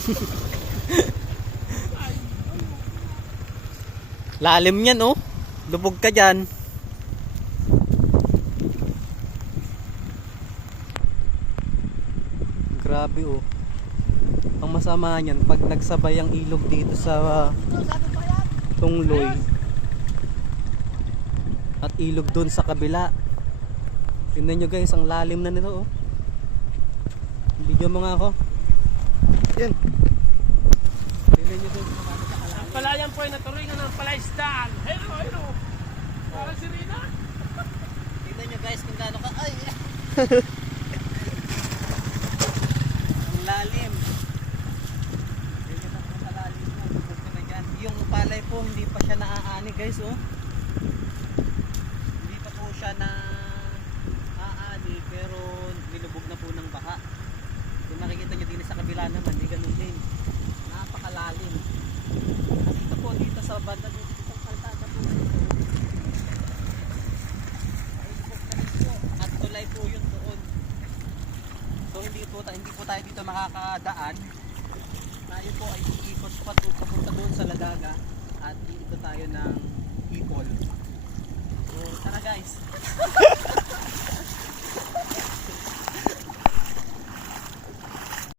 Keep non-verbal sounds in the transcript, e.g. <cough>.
<laughs> Lalim yan oh. Lubog ka dyan. Grabe oh. Ang masama niyan pag nagsabay ang ilog dito sa Tungloy at ilog doon sa kabila. Tingnan nyo guys, ang lalim na nito oh. Video mo nga ako. Yan. Tingnan nyo doon Ang palayan po ay naturingan ng palaisdaan. Hello, hello. Parang si Rina. Tingnan nyo guys kung gaano ka. Ay! ang lalim. Tingnan nyo ang na. Na dyan. Yung palay po hindi pa siya naaani guys oh. Hindi pa po siya na aani pero nilubog na po ng baha. Kung nakikita kabila naman, di ganun din. Napakalalim. Dito po, dito sa banda dito sa kalsada po. Ay. At tulay po yun doon. So hindi po, hindi po tayo dito makakadaan. Tayo po ay iikot pa papunta doon sa Ladaga at iikot tayo ng Hipol.